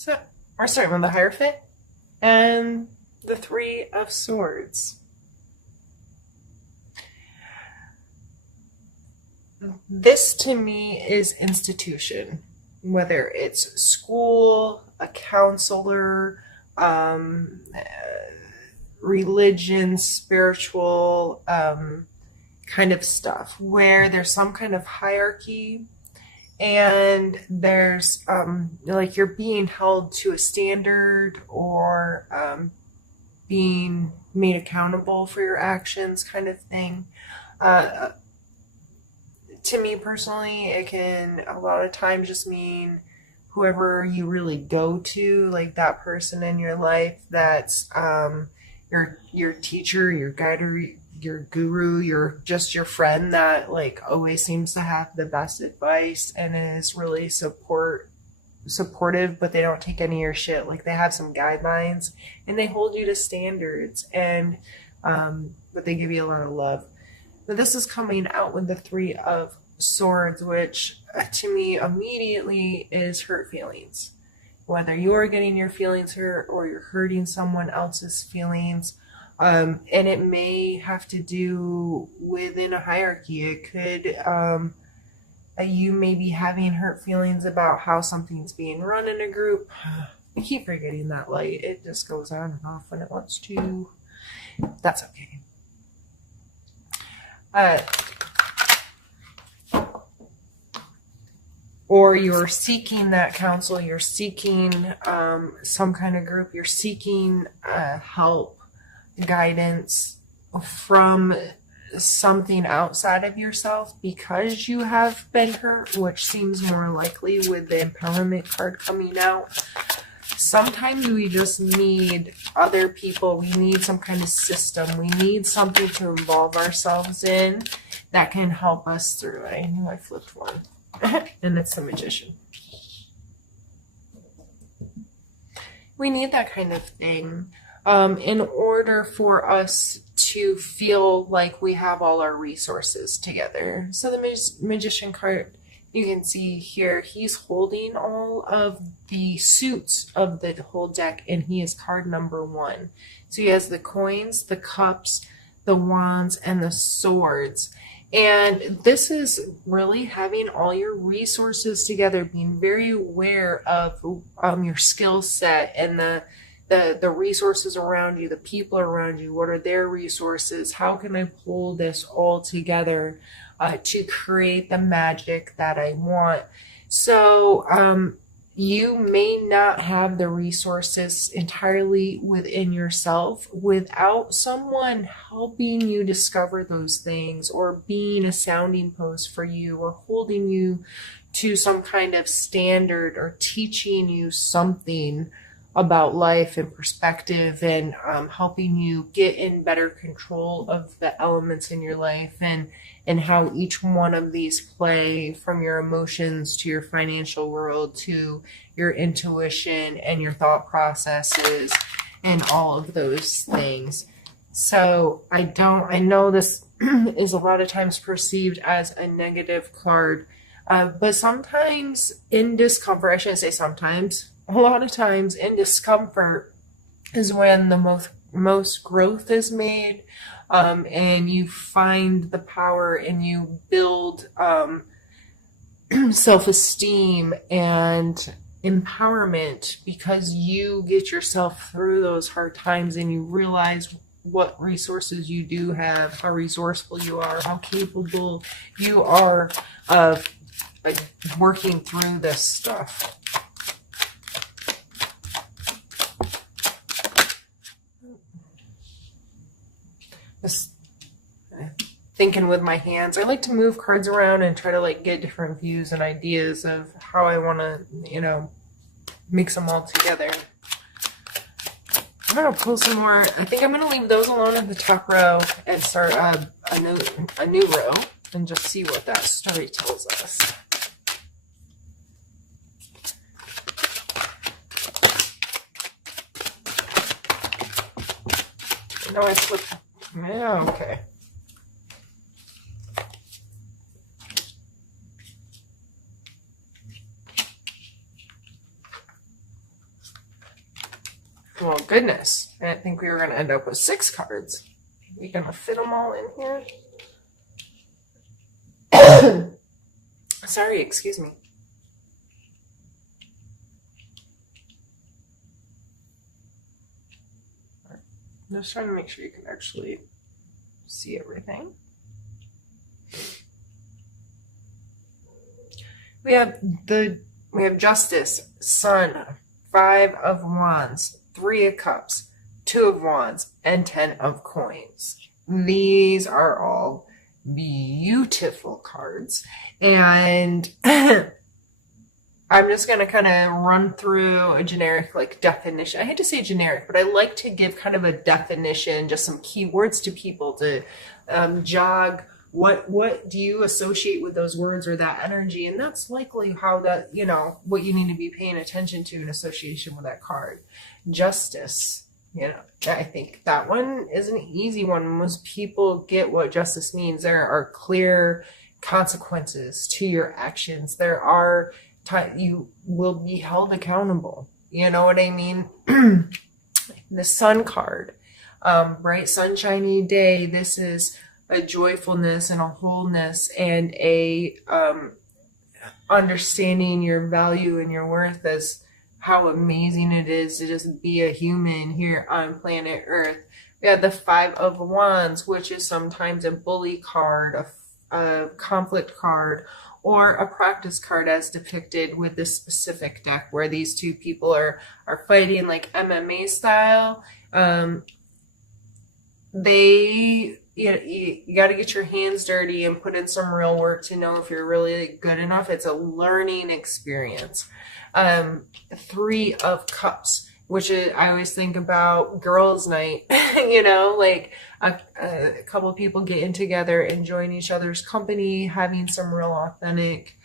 So we're starting with the Hierophant and the Three of Swords. This to me is institution, whether it's school, a counselor, religion, spiritual kind of stuff, where there's some kind of hierarchy and there's like you're being held to a standard or being made accountable for your actions kind of thing. Uh, to me personally, it can a lot of times just mean whoever you really go to, like that person in your life that's your teacher, your guide, or your guru, your friend that like always seems to have the best advice and is really supportive, but they don't take any of your shit. Like they have some guidelines and they hold you to standards, and but they give you a lot of love. But this is coming out with the Three of Swords, which to me immediately is hurt feelings. Whether you're getting your feelings hurt or you're hurting someone else's feelings. And it may have to do within a hierarchy. It could, you may be having hurt feelings about how something's being run in a group. I keep forgetting that light. It just goes on and off when it wants to. That's okay. Or you're seeking that counsel, you're seeking some kind of group, you're seeking help, guidance from something outside of yourself because you have been hurt, which seems more likely with the empowerment card coming out. Sometimes we just need other people. We need some kind of system. We need something to involve ourselves in that can help us through. I knew I flipped one. And it's the Magician. We need that kind of thing in order for us to feel like we have all our resources together. So the Magician card, you can see here, he's holding all of the suits of the whole deck, and he is card number 1. So he has the coins, the cups, the wands, and the swords. And this is really having all your resources together, being very aware of your skill set and the resources around you, the people around you. What are their resources? How can I pull this all together to create the magic that I want? So you may not have the resources entirely within yourself without someone helping you discover those things, or being a sounding post for you, or holding you to some kind of standard, or teaching you something about life and perspective, and helping you get in better control of the elements in your life, and how each one of these play, from your emotions to your financial world to your intuition and your thought processes and all of those things. So I know this is a lot of times perceived as a negative card, but sometimes in discomfort, I shouldn't say sometimes, a lot of times in discomfort is when the most growth is made, and you find the power, and you build self-esteem and empowerment, because you get yourself through those hard times and you realize what resources you do have, how resourceful you are, how capable you are of working through this stuff. Just thinking with my hands. I like to move cards around and try to like get different views and ideas of how I want to, mix them all together. I'm going to pull some more. I think I'm going to leave those alone in the top row and start a new row and just see what that story tells us. No, I flipped. Yeah, okay. Well, goodness. I didn't think we were going to end up with 6 cards. We going to fit them all in here? Sorry, excuse me. Just trying to make sure you can actually see everything. We have Justice, Sun, 5 of Wands, 3 of Cups, 2 of Wands, and 10 of Coins. These are all beautiful cards. And I'm just going to kind of run through a generic like definition. I hate to say generic, but I like to give kind of a definition, just some keywords to people to jog what do you associate with those words or that energy. And that's likely how that, you know, what you need to be paying attention to in association with that card. Justice, you know, I think that one is an easy one. Most people get what justice means. There are clear consequences to your actions. There are you will be held accountable. You know what I mean? The Sun card, bright sunshiny day. This is a joyfulness and a wholeness and a understanding your value and your worth as how amazing it is to just be a human here on planet Earth. We have the 5 of Wands, which is sometimes a bully card, a conflict card, or a practice card as depicted with this specific deck where these two people are fighting like MMA style. You got to get your hands dirty and put in some real work to know if you're really good enough. It's a learning experience. 3 of Cups, which is, I always think about girls' night, you know, like a couple of people getting together, enjoying each other's company, having some real authentic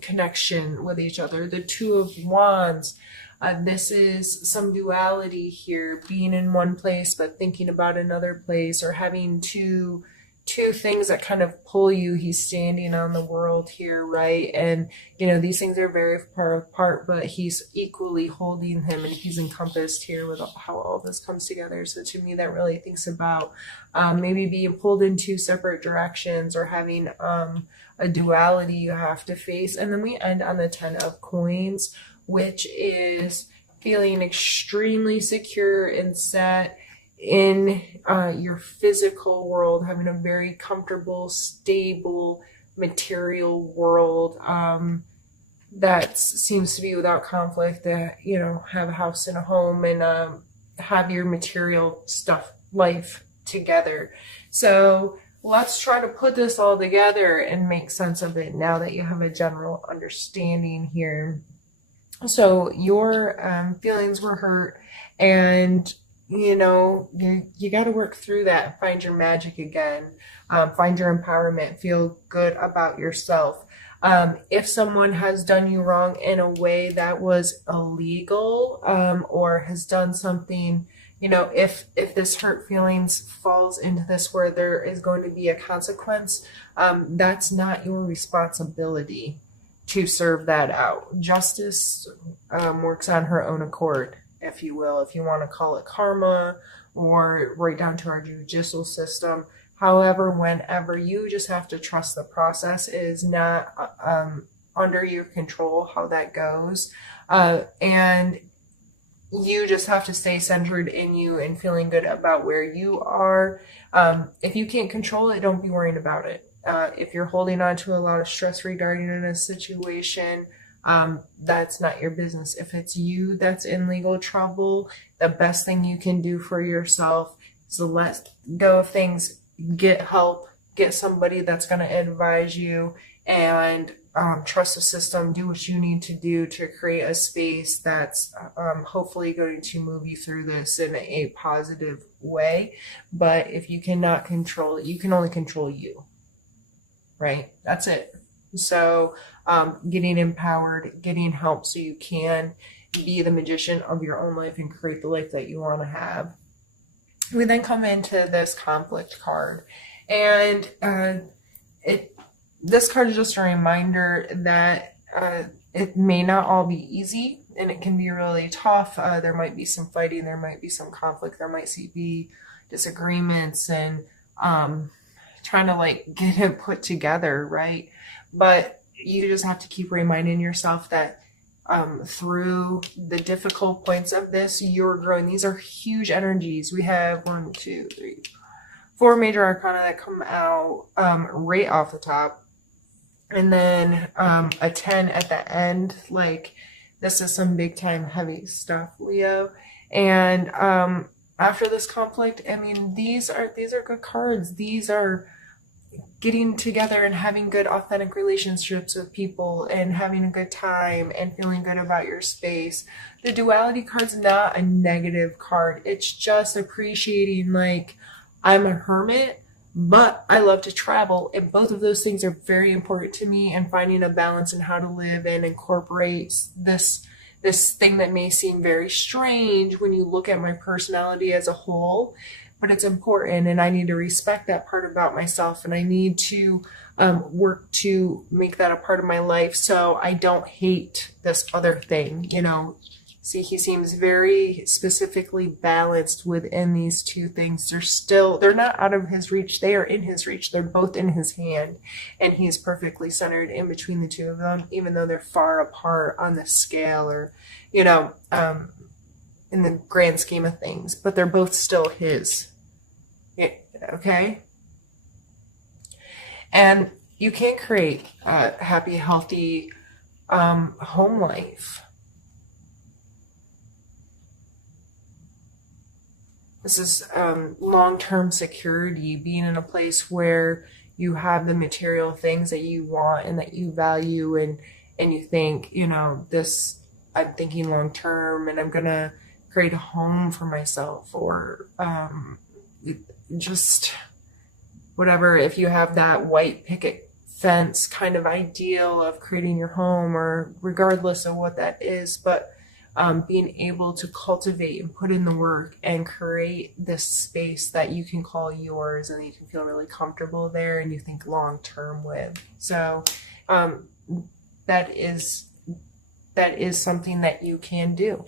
connection with each other. The 2 of Wands, this is some duality here, being in one place but thinking about another place, or having two things that kind of pull you. He's standing on the world here, right? And, you know, these things are very far apart, but he's equally holding him, and he's encompassed here with how all this comes together. So to me, that really thinks about maybe being pulled in 2 separate directions, or having a duality you have to face. And then we end on the 10 of Coins, which is feeling extremely secure and set in your physical world, having a very comfortable, stable, material world that seems to be without conflict, that, you know, have a house and a home and have your material stuff, life together. So let's try to put this all together and make sense of it now that you have a general understanding here. So your feelings were hurt, and you know, you got to work through that, find your magic again, find your empowerment, feel good about yourself. If someone has done you wrong in a way that was illegal, or has done something, you know, if this hurt feelings falls into this where there is going to be a consequence, that's not your responsibility to serve that out. Justice works on her own accord, if you will, if you want to call it karma, or right down to our judicial system. However, whenever, you just have to trust the process. It is not under your control how that goes. And you just have to stay centered in you and feeling good about where you are. If you can't control it, don't be worrying about it. If you're holding on to a lot of stress regarding in a situation, that's not your business. If it's you that's in legal trouble, the best thing you can do for yourself is to let go of things, get help, get somebody that's going to advise you, and trust the system. Do what you need to do to create a space that's hopefully going to move you through this in a positive way. But if you cannot control it, you can only control you, right? That's it. So getting empowered, getting help so you can be the magician of your own life and create the life that you want to have. We then come into this conflict card, and this card is just a reminder that it may not all be easy. and it can be really tough. There might be some fighting, there might be some conflict, there might be disagreements, and trying to like get it put together, right? But you just have to keep reminding yourself that through the difficult points of this, you're growing. These are huge energies. We have 1, 2, 3, 4 major arcana that come out right off the top, and then a 10 at the end. Like, this is some big time heavy stuff, Leo. And after this conflict, I mean, these are good cards. These are getting together and having good authentic relationships with people and having a good time and feeling good about your space. The duality card's not a negative card. It's just appreciating, like, I'm a hermit, but I love to travel, and both of those things are very important to me, and finding a balance in how to live and incorporate this thing that may seem very strange when you look at my personality as a whole, but it's important, and I need to respect that part about myself, and I need to work to make that a part of my life so I don't hate this other thing, you know. See, he seems very specifically balanced within these two things. They're not out of his reach. They are in his reach. They're both in his hand, and he's perfectly centered in between the two of them, even though they're far apart on the scale, or, you know, in the grand scheme of things, but they're both still his. Okay? And you can create a happy, healthy home life. This is long-term security, being in a place where you have the material things that you want and that you value, and you think, you know, this, I'm thinking long-term, and I'm going to create a home for myself, or just whatever. If you have that white picket fence kind of ideal of creating your home, or regardless of what that is, but being able to cultivate and put in the work and create this space that you can call yours, and you can feel really comfortable there, and you think long term with. So that is something that you can do,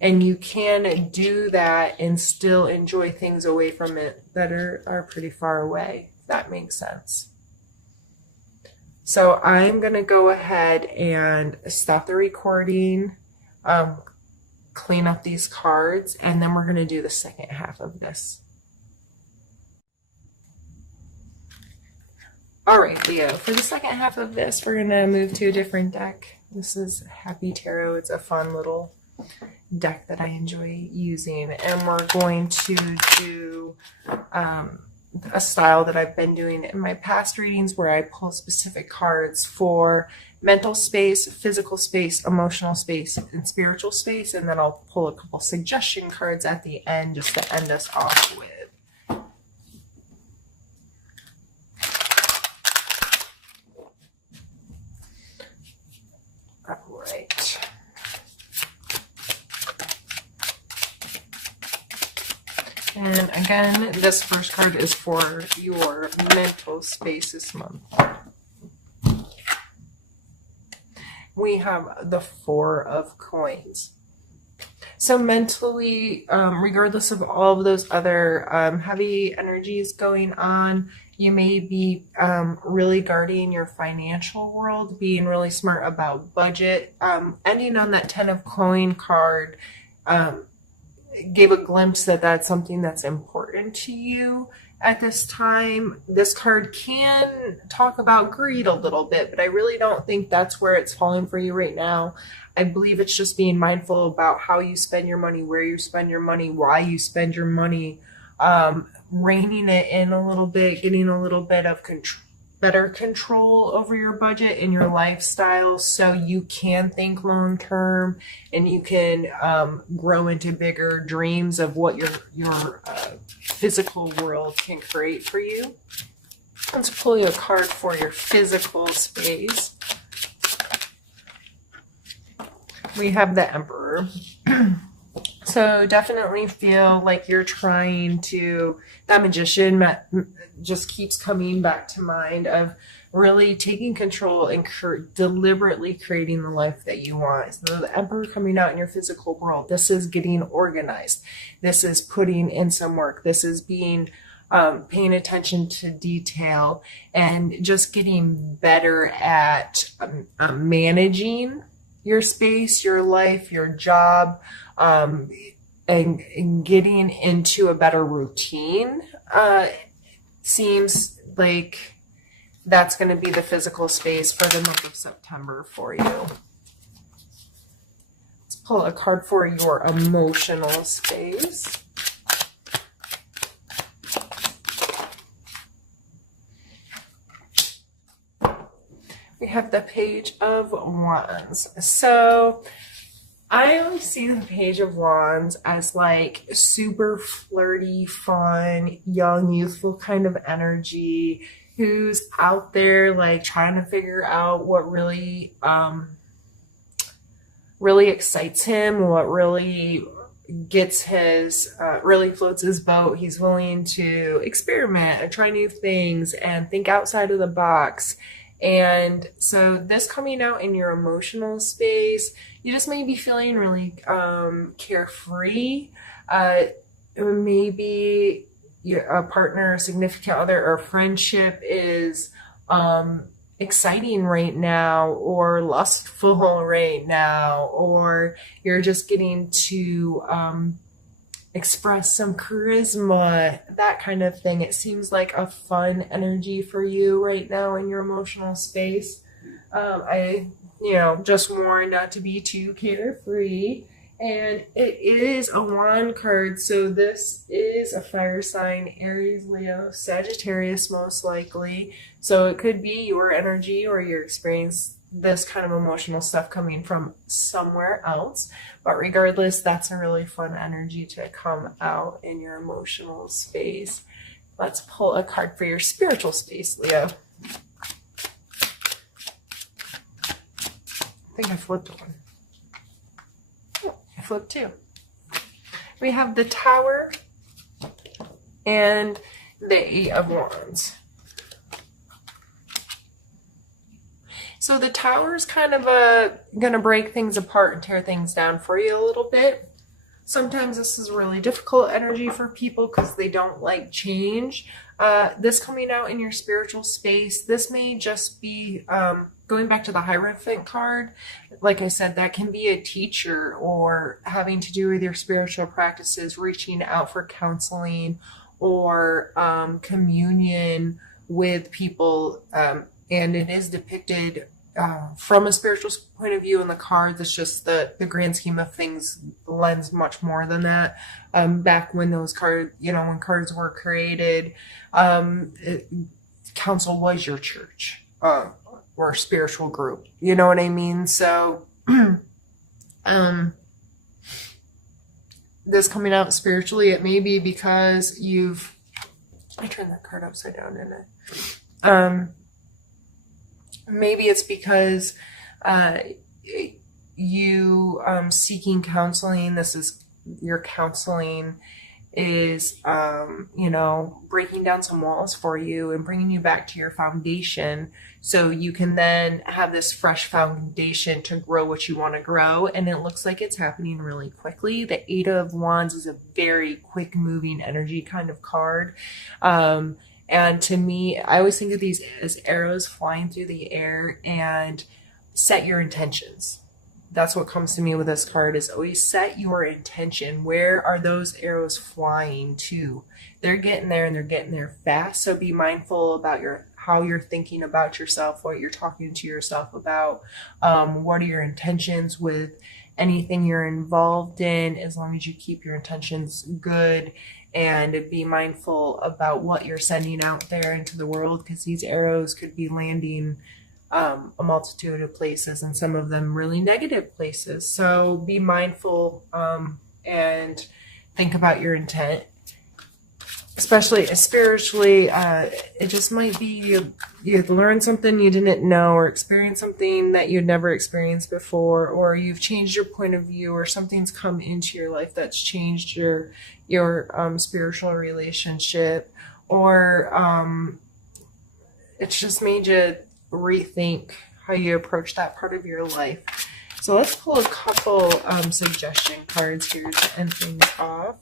and you can do that and still enjoy things away from it that are pretty far away, if that makes sense. So I'm gonna go ahead and stop the recording, clean up these cards, and then we're going to do the second half of this. All right, Leo, for the second half of this, we're going to move to a different deck. This is Happy Tarot. It's a fun little deck that I enjoy using, and we're going to do a style that I've been doing in my past readings, where I pull specific cards for mental space, physical space, emotional space, and spiritual space, and then I'll pull a couple suggestion cards at the end just to end us off with. All right. And again, this first card is for your mental space this month. We have the Four of Coins. So mentally, regardless of all of those other heavy energies going on, you may be really guarding your financial world, being really smart about budget. Ending on that Ten of Coin card gave a glimpse that that's something that's important to you at this time. This card can talk about greed a little bit, but I really don't think that's where it's falling for you right now. I believe it's just being mindful about how you spend your money, where you spend your money, why you spend your money, reining it in a little bit, getting a little bit of better control over your budget and your lifestyle, so you can think long term, and you can grow into bigger dreams of what your physical world can create for you. Let's pull you a card for your physical space. We have the Emperor. So definitely feel like you're trying to, that Magician just keeps coming back to mind of really taking control and deliberately creating the life that you want. So the Emperor coming out in your physical world, this is getting organized. This is putting in some work. This is being paying attention to detail and just getting better at managing your space, your life, your job, and getting into a better routine. Seems like that's going to be the physical space for the month of September for you. Let's pull a card for your emotional space. We have the Page of Wands. So I always see the Page of Wands as like super flirty, fun, young, youthful kind of energy, who's out there like trying to figure out what really really excites him, what really gets his really floats his boat. He's willing to experiment and try new things and think outside of the box. And so this coming out in your emotional space, you just may be feeling really carefree. Maybe a partner, significant other, or friendship is exciting right now, or lustful right now, or you're just getting to express some charisma, that kind of thing. It seems like a fun energy for you right now in your emotional space. I just warn not to be too carefree. And it is a wand card, so this is a fire sign, Aries, Leo, Sagittarius most likely. So it could be your energy or your experience, this kind of emotional stuff coming from somewhere else. But regardless, that's a really fun energy to come out in your emotional space. Let's pull a card for your spiritual space, Leo. I think I flipped one. Oh, I flipped two. We have the Tower and the Eight of Wands. So the Tower is kind of going to break things apart and tear things down for you a little bit. Sometimes this is really difficult energy for people because they don't like change. This coming out in your spiritual space, this may just be going back to the Hierophant card. Like I said, that can be a teacher or having to do with your spiritual practices, reaching out for counseling or communion with people. And it is depicted from a spiritual point of view in the cards. It's just the grand scheme of things lends much more than that. Back when those cards, when cards were created, council was your church or spiritual group. You know what I mean? So this coming out spiritually, it may be because I turned that card upside down, didn't I? Maybe it's because you seeking counseling. This is your counseling is, breaking down some walls for you and bringing you back to your foundation so you can then have this fresh foundation to grow what you want to grow. And it looks like it's happening really quickly. The Eight of Wands is a very quick moving energy kind of card. And to me, I always think of these as arrows flying through the air, and set your intentions. That's what comes to me with this card, is always set your intention. Where are those arrows flying to? They're getting there, and they're getting there fast. So be mindful about how you're thinking about yourself, what you're talking to yourself about. What are your intentions with anything you're involved in, as long as you keep your intentions good. And be mindful about what you're sending out there into the world, because these arrows could be landing a multitude of places, and some of them really negative places. So be mindful and think about your intent. Especially spiritually, it just might be you've learned something you didn't know, or experienced something that you'd never experienced before, or you've changed your point of view, or something's come into your life that's changed your spiritual relationship, or it's just made you rethink how you approach that part of your life. So let's pull a couple suggestion cards here to end things off.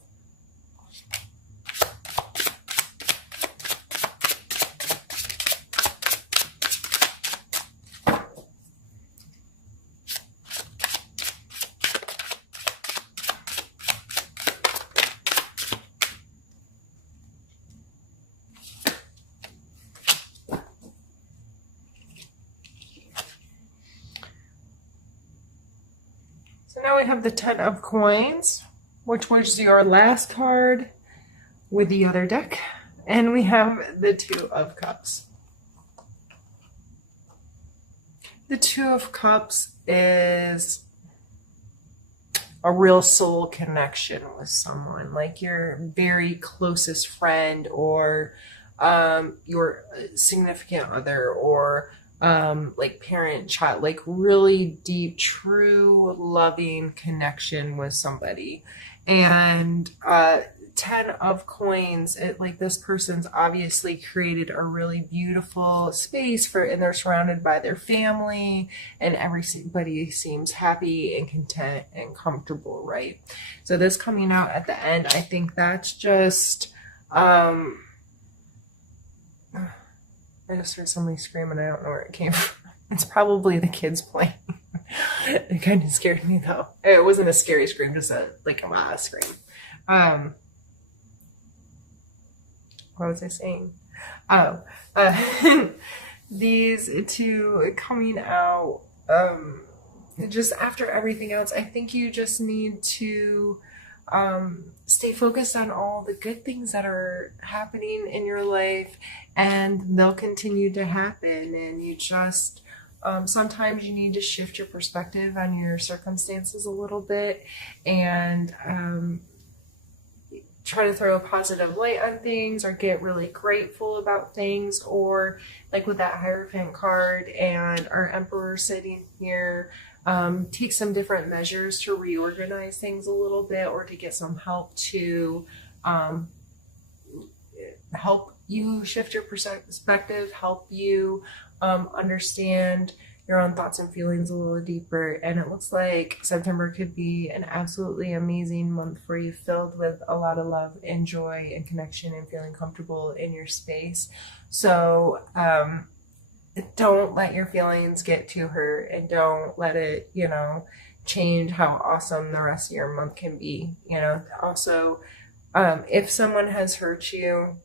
So now we have the 10 of coins, which was your last card with the other deck. And we have the 2 of cups. The 2 of cups is a real soul connection with someone, like your very closest friend or your significant other or like parent, child, like really deep, true, loving connection with somebody. And 10 of coins, like this person's obviously created a really beautiful space for, and they're surrounded by their family, and everybody seems happy and content and comfortable, right? So this coming out at the end, I think that's just, I just heard somebody screaming. I don't know where it came from. It's probably the kids playing. It kind of scared me though. It wasn't a scary scream, just a ah scream. What was I saying? Oh, these 2 coming out. Just after everything else, I think you just need to stay focused on all the good things that are happening in your life, and they'll continue to happen. And you just sometimes you need to shift your perspective on your circumstances a little bit, and try to throw a positive light on things, or get really grateful about things, or like with that Hierophant card and our Emperor sitting here, take some different measures to reorganize things a little bit, or to get some help to help you shift your perspective, help you understand your own thoughts and feelings a little deeper. And it looks like September could be an absolutely amazing month for you, filled with a lot of love and joy and connection and feeling comfortable in your space. So don't let your feelings get to hurt, and don't let it, change how awesome the rest of your month can be. Also, if someone has hurt you,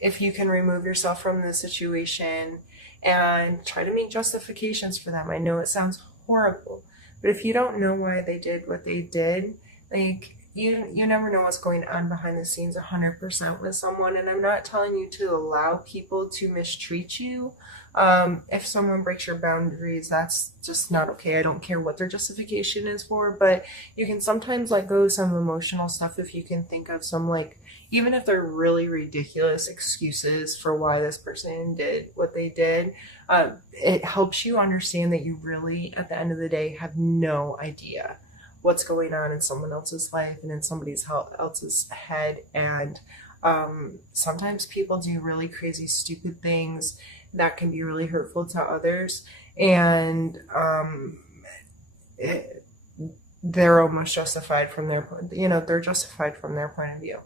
if you can remove yourself from the situation and try to make justifications for them. I know it sounds horrible, but if you don't know why they did what they did, like you never know what's going on behind the scenes 100% with someone. And I'm not telling you to allow people to mistreat you. If someone breaks your boundaries, that's just not okay. I don't care what their justification is for, but you can sometimes let go of some emotional stuff if you can think of some, like, even if they're really ridiculous excuses for why this person did what they did. It helps you understand that you really, at the end of the day, have no idea what's going on in someone else's life and in somebody else's head. And sometimes people do really crazy, stupid things that can be really hurtful to others. And they're almost justified from their, they're justified from their point of view.